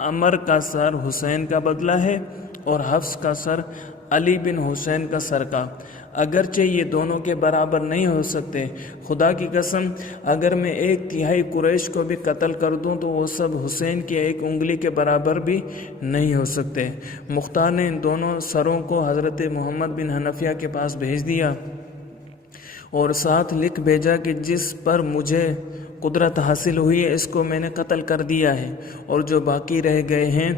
عمر کا سر حسین کا بدلہ ہے اور حفص کا سر علی بن حسین کا سر کا، اگرچہ یہ دونوں کے برابر نہیں ہو سکتے۔ خدا کی قسم اگر میں 1/3 قریش کو بھی قتل کر دوں تو وہ سب حسین کی 1 انگلی کے برابر بھی نہیں ہو سکتے۔ مختار نے ان دونوں سروں کو حضرت محمد بن حنفیہ کے پاس بھیج دیا اور ساتھ لکھ بھیجا کہ جس پر مجھے قدرت حاصل ہوئی ہے اس کو میں نے قتل کر دیا ہے، اور جو باقی رہ گئے ہیں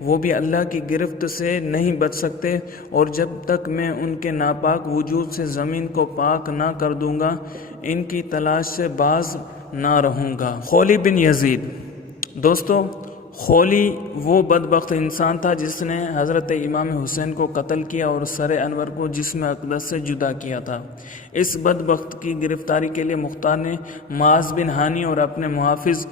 وہ بھی اللہ کی گرفت سے نہیں بچ سکتے، اور جب تک میں ان کے ناپاک وجود سے زمین کو پاک نہ کر دوں گا ان کی تلاش سے باز نہ رہوں گا۔ خولی بن یزید۔ دوستو، خولی وہ بدبخت انسان تھا جس نے حضرت امام حسین کو قتل کیا اور سر انور کو جسم اقدس سے جدا کیا تھا۔ اس بدبخت کی گرفتاری کے لیے مختار نے معاذ بن ہانی اور اپنے محافظ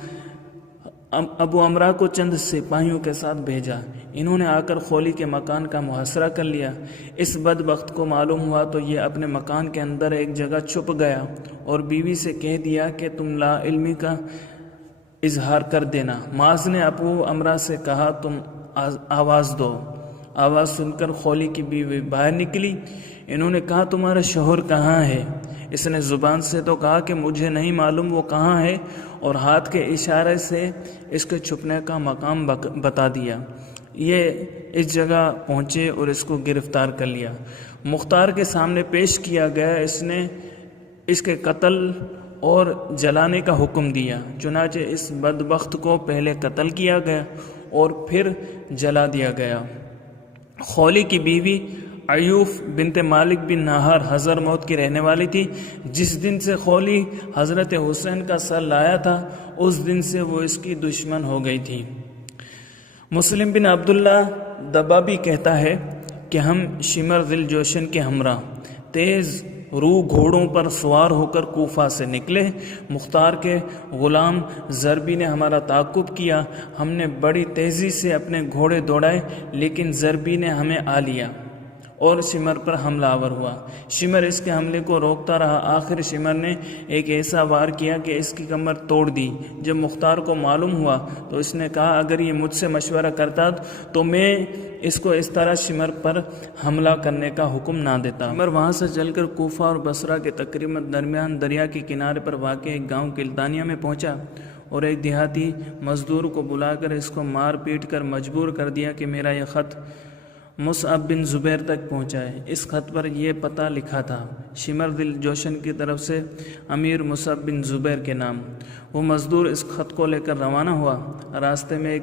ابو امرا کو چند سپاہیوں کے ساتھ بھیجا۔ انہوں نے آ کر خولی کے مکان کا محاصرہ کر لیا۔ اس بدبخت کو معلوم ہوا تو یہ اپنے مکان کے اندر ایک جگہ چھپ گیا اور بیوی سے کہہ دیا کہ تم لا علمی کا اظہار کر دینا۔ معاذ نے ابو امرا سے کہا تم آواز دو۔ آواز سن کر خولی کی بیوی باہر نکلی۔ انہوں نے کہا تمہارا شوہر کہاں ہے؟ اس نے زبان سے تو کہا کہ مجھے نہیں معلوم وہ کہاں ہے، اور ہاتھ کے اشارے سے اس کے چھپنے کا مقام بتا دیا۔ یہ اس جگہ پہنچے اور اس کو گرفتار کر لیا۔ مختار کے سامنے پیش کیا گیا۔ اس نے اس کے قتل اور جلانے کا حکم دیا۔ چنانچہ اس بدبخت کو پہلے قتل کیا گیا اور پھر جلا دیا گیا۔ خولی کی بیوی عیوف بنت مالک بن نہار حضر موت کی رہنے والی تھی۔ جس دن سے خولی حضرت حسین کا سر لایا تھا اس دن سے وہ اس کی دشمن ہو گئی تھی۔ مسلم بن عبداللہ دبابی کہتا ہے کہ ہم شمر دل جوشن کے ہمراہ تیز رو گھوڑوں پر سوار ہو کر کوفہ سے نکلے۔ مختار کے غلام ضربی نے ہمارا تعاقب کیا۔ ہم نے بڑی تیزی سے اپنے گھوڑے دوڑائے لیکن ضربی نے ہمیں آ لیا اور شمر پر حملہ آور ہوا۔ شمر اس کے حملے کو روکتا رہا۔ آخر شمر نے ایک ایسا وار کیا کہ اس کی کمر توڑ دی۔ جب مختار کو معلوم ہوا تو اس نے کہا اگر یہ مجھ سے مشورہ کرتا تو میں اس کو اس طرح شمر پر حملہ کرنے کا حکم نہ دیتا۔ شمر وہاں سے چل کر کوفہ اور بصرہ کے تقریباً درمیان دریا کے کنارے پر واقع ایک گاؤں کلتانیہ میں پہنچا اور ایک دیہاتی مزدور کو بلا کر اس کو مار پیٹ کر مجبور کر دیا کہ میرا یہ خط مصعب بن زبیر تک پہنچائے۔ اس خط پر یہ پتہ لکھا تھا شمر دل جوشن کی طرف سے امیر مصعب بن زبیر کے نام۔ وہ مزدور اس خط کو لے کر روانہ ہوا۔ راستے میں ایک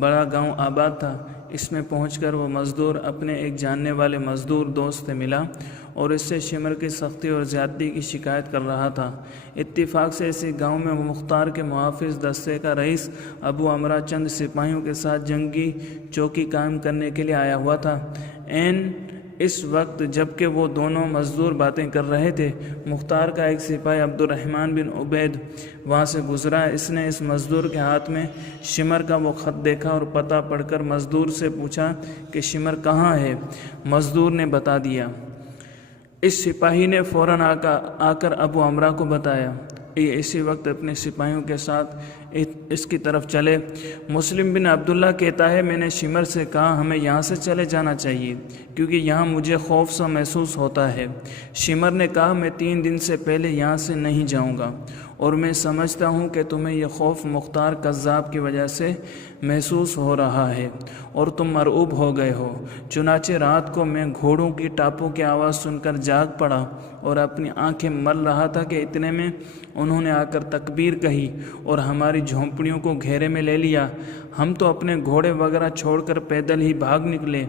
بڑا گاؤں آباد تھا۔ اس میں پہنچ کر وہ مزدور اپنے ایک جاننے والے مزدور دوست سے ملا اور اس سے شمر کی سختی اور زیادتی کی شکایت کر رہا تھا۔ اتفاق سے اسی گاؤں میں مختار کے محافظ دستے کا رئیس ابو امرا چند سپاہیوں کے ساتھ جنگی چوکی قائم کرنے کے لیے آیا ہوا تھا۔ اس وقت جب کہ وہ دونوں مزدور باتیں کر رہے تھے مختار کا ایک سپاہی عبد الرحمن بن عبید وہاں سے گزرا۔ اس نے اس مزدور کے ہاتھ میں شمر کا وہ خط دیکھا اور پتہ پڑھ کر مزدور سے پوچھا کہ شمر کہاں ہے؟ مزدور نے بتا دیا۔ اس سپاہی نے فوراً آ کر ابو امرا کو بتایا۔ یہ اسی وقت اپنے سپاہیوں کے ساتھ اس کی طرف چلے۔ مسلم بن عبداللہ کہتا ہے میں نے شمر سے کہا ہمیں یہاں سے چلے جانا چاہیے کیونکہ یہاں مجھے خوف سا محسوس ہوتا ہے۔ شمر نے کہا میں 3 دن سے پہلے یہاں سے نہیں جاؤں گا اور میں سمجھتا ہوں کہ تمہیں یہ خوف مختار کذاب کی وجہ سے محسوس ہو رہا ہے اور تم مرعوب ہو گئے ہو۔ چنانچہ رات کو میں گھوڑوں کی ٹاپوں کی آواز سن کر جاگ پڑا اور اپنی آنکھیں مل رہا تھا کہ اتنے میں انہوں نے آ کر تکبیر کہی اور ہماری جھونپڑیوں کو گھیرے میں لے لیا۔ ہم تو اپنے گھوڑے وغیرہ چھوڑ کر پیدل ہی بھاگ نکلے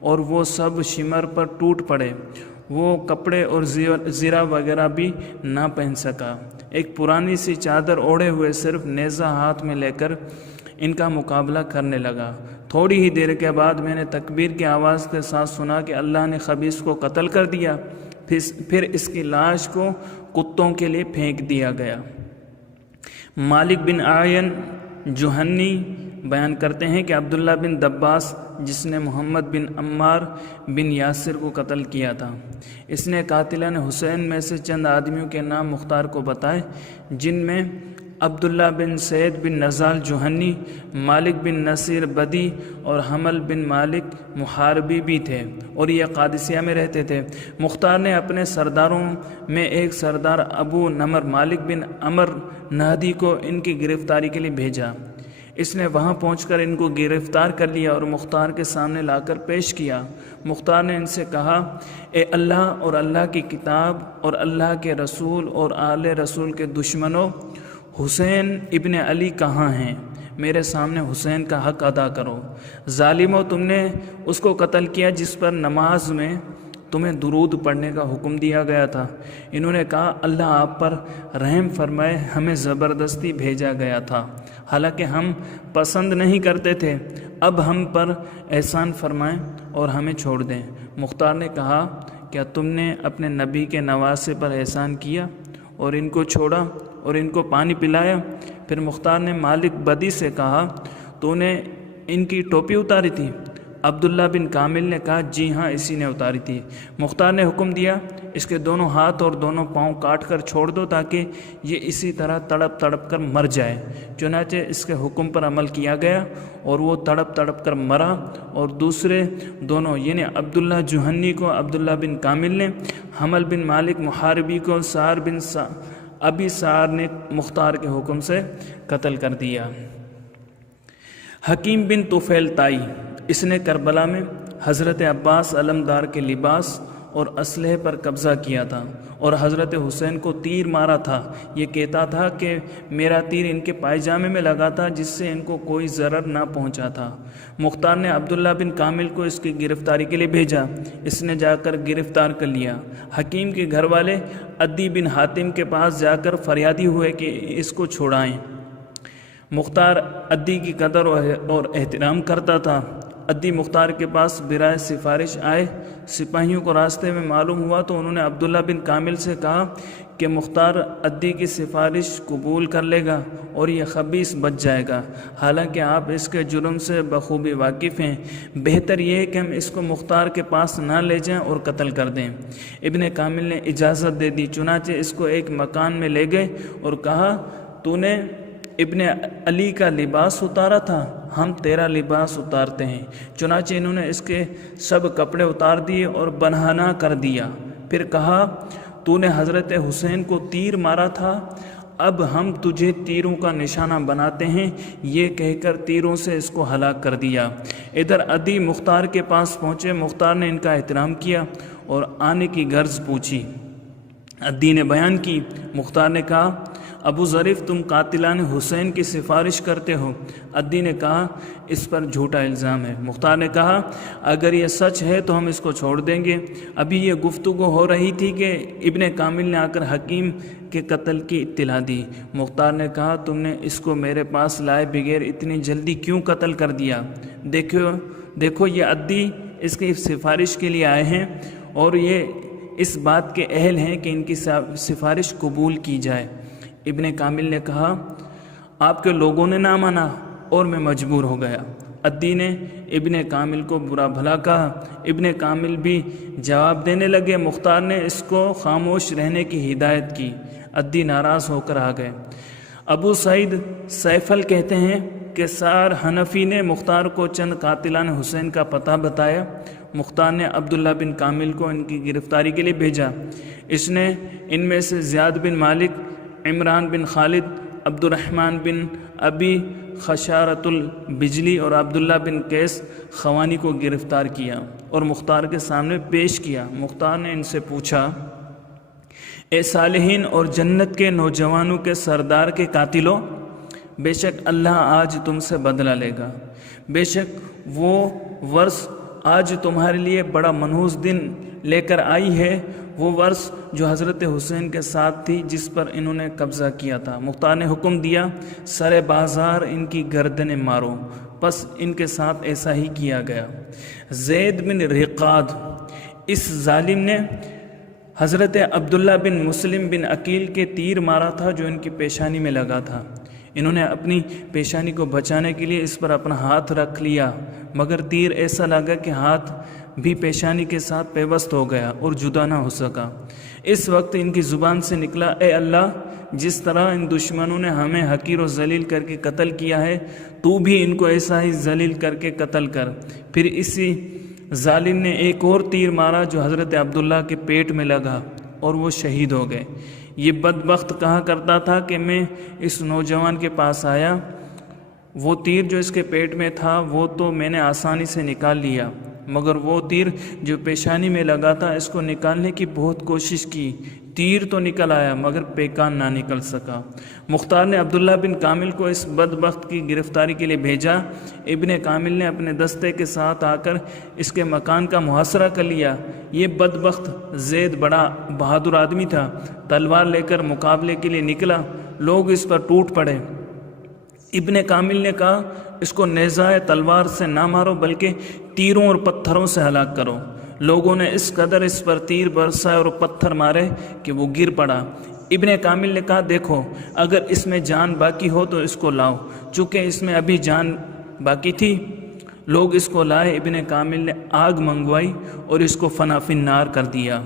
اور وہ سب شمر پر ٹوٹ پڑے۔ وہ کپڑے اور زرہ وغیرہ بھی نہ پہن سکا۔ ایک پرانی سی چادر اوڑھے ہوئے صرف نیزہ ہاتھ میں لے کر ان کا مقابلہ کرنے لگا۔ تھوڑی ہی دیر کے بعد میں نے تکبیر کی آواز کے ساتھ سنا کہ اللہ نے خبیث کو قتل کر دیا۔ پھر اس کی لاش کو کتوں کے لیے پھینک دیا گیا۔ مالک بن عین جوہنی بیان کرتے ہیں کہ عبداللہ بن دباس جس نے محمد بن عمار بن یاسر کو قتل کیا تھا، اس نے قاتلان حسین میں سے چند آدمیوں کے نام مختار کو بتائے جن میں عبداللہ بن سعید بن نزال جوہنی، مالک بن نصیر بدی اور حمل بن مالک محاربی بھی تھے، اور یہ قادسیہ میں رہتے تھے۔ مختار نے اپنے سرداروں میں ایک سردار ابو نمر مالک بن عمر نہدی کو ان کی گرفتاری کے لیے بھیجا۔ اس نے وہاں پہنچ کر ان کو گرفتار کر لیا اور مختار کے سامنے لا کر پیش کیا۔ مختار نے ان سے کہا، اے اللہ اور اللہ کی کتاب اور اللہ کے رسول اور آل رسول کے دشمنوں، حسین ابن علی کہاں ہیں؟ میرے سامنے حسین کا حق ادا کرو۔ ظالموں، تم نے اس کو قتل کیا جس پر نماز میں تمہیں درود پڑھنے کا حکم دیا گیا تھا۔ انہوں نے کہا، اللہ آپ پر رحم فرمائے، ہمیں زبردستی بھیجا گیا تھا، حالانکہ ہم پسند نہیں کرتے تھے۔ اب ہم پر احسان فرمائیں اور ہمیں چھوڑ دیں۔ مختار نے کہا، کیا تم نے اپنے نبی کے نواسے پر احسان کیا اور ان کو چھوڑا اور ان کو پانی پلایا؟ پھر مختار نے مالک بدی سے کہا، تو نے ان کی ٹوپی اتاری تھی؟ عبداللہ بن کامل نے کہا، جی ہاں، اسی نے اتاری تھی۔ مختار نے حکم دیا، اس کے دونوں ہاتھ اور دونوں پاؤں کاٹ کر چھوڑ دو تاکہ یہ اسی طرح تڑپ تڑپ کر مر جائے۔ چنانچہ اس کے حکم پر عمل کیا گیا اور وہ تڑپ تڑپ کر مرا، اور دوسرے دونوں یعنی عبداللہ جوہنی کو عبداللہ بن کامل نے، حمل بن مالک محاربی کو سار بن ابی سار نے مختار کے حکم سے قتل کر دیا۔ حکیم بن طفیل طائی، اس نے کربلا میں حضرت عباس علمدار کے لباس اور اسلحے پر قبضہ کیا تھا اور حضرت حسین کو تیر مارا تھا۔ یہ کہتا تھا کہ میرا تیر ان کے پائجامے میں لگا تھا جس سے ان کو کوئی ضرر نہ پہنچا تھا۔ مختار نے عبداللہ بن کامل کو اس کی گرفتاری کے لیے بھیجا۔ اس نے جا کر گرفتار کر لیا۔ حکیم کے گھر والے عدی بن حاتم کے پاس جا کر فریادی ہوئے کہ اس کو چھوڑائیں۔ مختار عدی کی قدر اور احترام کرتا تھا۔ عدی مختار کے پاس برائے سفارش آئے۔ سپاہیوں کو راستے میں معلوم ہوا تو انہوں نے عبداللہ بن کامل سے کہا کہ مختار عدی کی سفارش قبول کر لے گا اور یہ خبیث بچ جائے گا، حالانکہ آپ اس کے جرم سے بخوبی واقف ہیں۔ بہتر یہ ہے کہ ہم اس کو مختار کے پاس نہ لے جائیں اور قتل کر دیں۔ ابن کامل نے اجازت دے دی، چنانچہ اس کو ایک مکان میں لے گئے اور کہا، تو نے ابن علی کا لباس اتارا تھا، ہم تیرا لباس اتارتے ہیں۔ چنانچہ انہوں نے اس کے سب کپڑے اتار دیے اور بنہانا کر دیا۔ پھر کہا، تو نے حضرت حسین کو تیر مارا تھا، اب ہم تجھے تیروں کا نشانہ بناتے ہیں۔ یہ کہہ کر تیروں سے اس کو ہلاک کر دیا۔ ادھر عدی مختار کے پاس پہنچے۔ مختار نے ان کا احترام کیا اور آنے کی غرض پوچھی۔ عدی نے بیان کی۔ مختار نے کہا، ابو ظریف، تم قاتلان حسین کی سفارش کرتے ہو۔ عدی نے کہا، اس پر جھوٹا الزام ہے۔ مختار نے کہا، اگر یہ سچ ہے تو ہم اس کو چھوڑ دیں گے۔ ابھی یہ گفتگو ہو رہی تھی کہ ابن کامل نے آ کر حکیم کے قتل کی اطلاع دی۔ مختار نے کہا، تم نے اس کو میرے پاس لائے بغیر اتنی جلدی کیوں قتل کر دیا؟ دیکھو یہ عدی اس کی سفارش کے لیے آئے ہیں اور یہ اس بات کے اہل ہیں کہ ان کی سفارش قبول کی جائے۔ ابن کامل نے کہا، آپ کے لوگوں نے نہ مانا اور میں مجبور ہو گیا۔ عدی نے ابن کامل کو برا بھلا کہا۔ ابن کامل بھی جواب دینے لگے۔ مختار نے اس کو خاموش رہنے کی ہدایت کی۔ عدی ناراض ہو کر آ گئے۔ ابو سعید سیفل کہتے ہیں کہ سار حنفی نے مختار کو چند قاتلان حسین کا پتہ بتایا۔ مختار نے عبداللہ بن کامل کو ان کی گرفتاری کے لیے بھیجا۔ اس نے ان میں سے زیاد بن مالک، عمران بن خالد، عبد الرحمن بن ابی خشارۃ البجلی اور عبداللہ بن قیس خوانی کو گرفتار کیا اور مختار کے سامنے پیش کیا۔ مختار نے ان سے پوچھا، اے صالحین اور جنت کے نوجوانوں کے سردار کے قاتلوں، بے شک اللہ آج تم سے بدلہ لے گا۔ بے شک وہ ورث آج تمہارے لیے بڑا منحوس دن لے کر آئی ہے، وہ ورث جو حضرت حسین کے ساتھ تھی جس پر انہوں نے قبضہ کیا تھا۔ مختار نے حکم دیا، سر بازار ان کی گردنیں مارو۔ پس ان کے ساتھ ایسا ہی کیا گیا۔ زید بن رقاد، اس ظالم نے حضرت عبداللہ بن مسلم بن عقیل کے تیر مارا تھا جو ان کی پیشانی میں لگا تھا۔ انہوں نے اپنی پیشانی کو بچانے کے لیے اس پر اپنا ہاتھ رکھ لیا، مگر تیر ایسا لگا کہ ہاتھ بھی پیشانی کے ساتھ پیوست ہو گیا اور جدا نہ ہو سکا۔ اس وقت ان کی زبان سے نکلا، اے اللہ، جس طرح ان دشمنوں نے ہمیں حقیر و ذلیل کر کے قتل کیا ہے، تو بھی ان کو ایسا ہی ذلیل کر کے قتل کر۔ پھر اسی ظالم نے ایک اور تیر مارا جو حضرت عبداللہ کے پیٹ میں لگا اور وہ شہید ہو گئے۔ یہ بدبخت کہا کرتا تھا کہ میں اس نوجوان کے پاس آیا، وہ تیر جو اس کے پیٹ میں تھا وہ تو میں نے آسانی سے نکال لیا، مگر وہ تیر جو پیشانی میں لگا تھا اس کو نکالنے کی بہت کوشش کی، تیر تو نکل آیا مگر پیکان نہ نکل سکا۔ مختار نے عبداللہ بن کامل کو اس بدبخت کی گرفتاری کے لیے بھیجا۔ ابن کامل نے اپنے دستے کے ساتھ آ کر اس کے مکان کا محاصرہ کر لیا۔ یہ بدبخت زید بڑا بہادر آدمی تھا، تلوار لے کر مقابلے کے لیے نکلا، لوگ اس پر ٹوٹ پڑے۔ ابن کامل نے کہا، اس کو نیزہ تلوار سے نہ مارو بلکہ تیروں اور پتھروں سے ہلاک کرو۔ لوگوں نے اس قدر اس پر تیر برسائے اور پتھر مارے کہ وہ گر پڑا۔ ابن کامل نے کہا، دیکھو اگر اس میں جان باقی ہو تو اس کو لاؤ، چونکہ اس میں ابھی جان باقی تھی۔ لوگ اس کو لائے، ابن کامل نے آگ منگوائی اور اس کو فنا فی النار کر دیا۔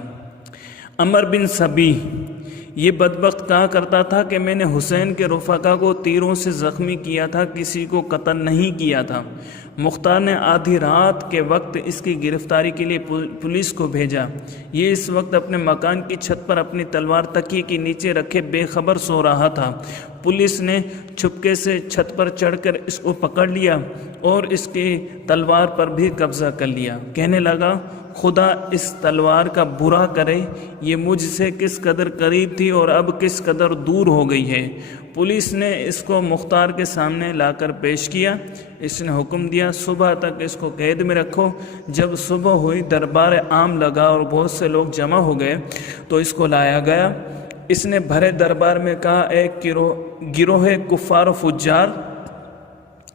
عمر بن صبی، یہ بدبخت کہا کرتا تھا کہ میں نے حسین کے رفقا کو تیروں سے زخمی کیا تھا، کسی کو قتل نہیں کیا تھا۔ مختار نے آدھی رات کے وقت اس کی گرفتاری کے لیے پولیس کو بھیجا۔ یہ اس وقت اپنے مکان کی چھت پر اپنی تلوار تکیے کے نیچے رکھے بے خبر سو رہا تھا۔ پولیس نے چھپکے سے چھت پر چڑھ کر اس کو پکڑ لیا اور اس کی تلوار پر بھی قبضہ کر لیا۔ کہنے لگا، خدا اس تلوار کا برا کرے، یہ مجھ سے کس قدر قریب تھی اور اب کس قدر دور ہو گئی ہے۔ پولیس نے اس کو مختار کے سامنے لا کر پیش کیا۔ اس نے حکم دیا، صبح تک اس کو قید میں رکھو۔ جب صبح ہوئی، دربار عام لگا اور بہت سے لوگ جمع ہو گئے تو اس کو لایا گیا۔ اس نے بھرے دربار میں کہا، اے گروہ کفار و فجار،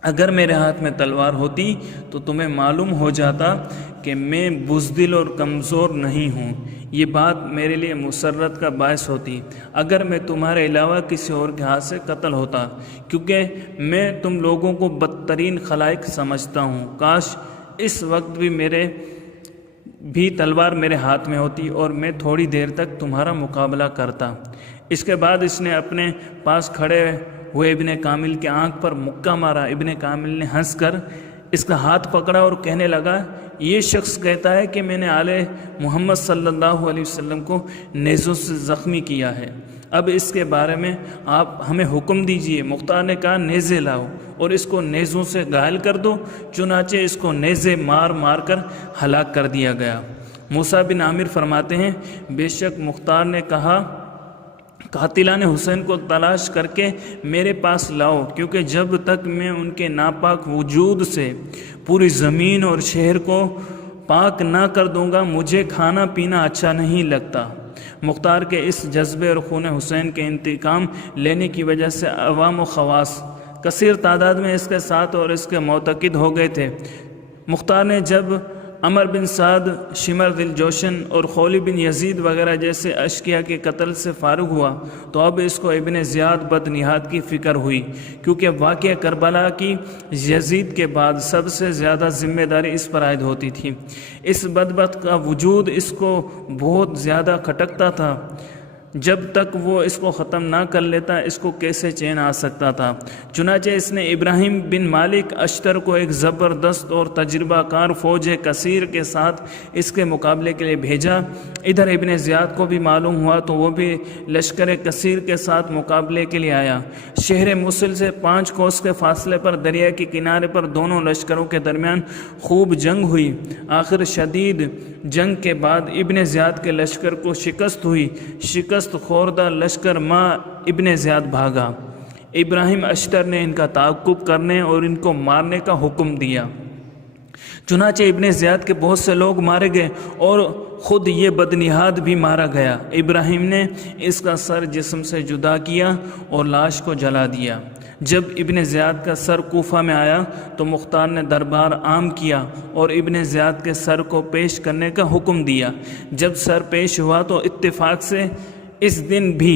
اگر میرے ہاتھ میں تلوار ہوتی تو تمہیں معلوم ہو جاتا کہ میں بزدل اور کمزور نہیں ہوں، یہ بات میرے لیے مسرت کا باعث ہوتی اگر میں تمہارے علاوہ کسی اور کے ہاتھ سے قتل ہوتا، کیونکہ میں تم لوگوں کو بدترین خلائق سمجھتا ہوں۔ کاش اس وقت بھی تلوار میرے ہاتھ میں ہوتی اور میں تھوڑی دیر تک تمہارا مقابلہ کرتا۔ اس کے بعد اس نے اپنے پاس کھڑے ہوئے ابن کامل کے آنکھ پر مکہ مارا۔ ابن کامل نے ہنس کر اس کا ہاتھ پکڑا اور کہنے لگا، یہ شخص کہتا ہے کہ میں نے آل محمد صلی اللہ علیہ وسلم کو نیزوں سے زخمی کیا ہے، اب اس کے بارے میں آپ ہمیں حکم دیجئے۔ مختار نے کہا، نیزے لاؤ اور اس کو نیزوں سے گھائل کر دو۔ چنانچہ اس کو نیزے مار مار کر ہلاک کر دیا گیا۔ موسیٰ بن عامر فرماتے ہیں، بے شک مختار نے کہا، قاتلان حسین کو تلاش کر کے میرے پاس لاؤ، کیونکہ جب تک میں ان کے ناپاک وجود سے پوری زمین اور شہر کو پاک نہ کر دوں گا، مجھے کھانا پینا اچھا نہیں لگتا۔ مختار کے اس جذبے اور خون حسین کے انتقام لینے کی وجہ سے عوام و خواص کثیر تعداد میں اس کے ساتھ اور اس کے معتقد ہو گئے تھے۔ مختار نے جب عمر بن سعد، شمر دل جوشن اور خولی بن یزید وغیرہ جیسے اشقیاء کے قتل سے فارغ ہوا تو اب اس کو ابن زیاد بدنہاد کی فکر ہوئی، کیونکہ واقعہ کربلا کی یزید کے بعد سب سے زیادہ ذمہ داری اس پر عائد ہوتی تھی۔ اس بدبخت کا وجود اس کو بہت زیادہ کھٹکتا تھا، جب تک وہ اس کو ختم نہ کر لیتا اس کو کیسے چین آ سکتا تھا۔ چنانچہ اس نے ابراہیم بن مالک اشتر کو ایک زبردست اور تجربہ کار فوج کثیر کے ساتھ اس کے مقابلے کے لیے بھیجا۔ ادھر ابن زیاد کو بھی معلوم ہوا تو وہ بھی لشکر کثیر کے ساتھ مقابلے کے لیے آیا۔ شہر موصل سے 5 کوس کے فاصلے پر دریا کے کنارے پر دونوں لشکروں کے درمیان خوب جنگ ہوئی۔ آخر شدید جنگ کے بعد ابن زیاد کے لشکر کو شکست ہوئی۔ شکست خوردہ لشکر ماں ابن زیاد بھاگا۔ ابراہیم اشتر نے ان کا تعاقب کرنے اور ان کو مارنے کا حکم دیا۔ چنانچہ ابن زیاد کے بہت سے لوگ مارے گئے اور خود یہ بدنہاد بھی مارا گیا۔ ابراہیم نے اس کا سر جسم سے جدا کیا اور لاش کو جلا دیا۔ جب ابن زیاد کا سر کوفہ میں آیا تو مختار نے دربار عام کیا اور ابن زیاد کے سر کو پیش کرنے کا حکم دیا۔ جب سر پیش ہوا تو اتفاق سے اس دن بھی